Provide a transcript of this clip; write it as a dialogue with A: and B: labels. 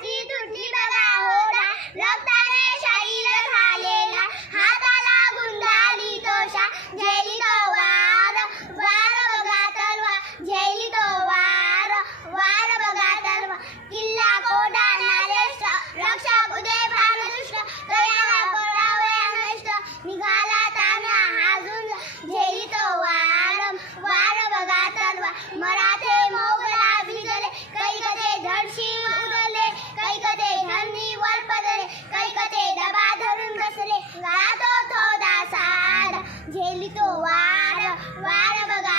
A: हाताची तुटली बघा होता रक्ताने शरीर झालेला हाताला गुंडाली तोषा झेली तो वार वार बघा तर झेली तो वार वार बघा तर किल्ला कोटा नालेष्ट रक्षा उदय भारदृष्ट तयाला कोरावे अनिष्ट निघा Wherever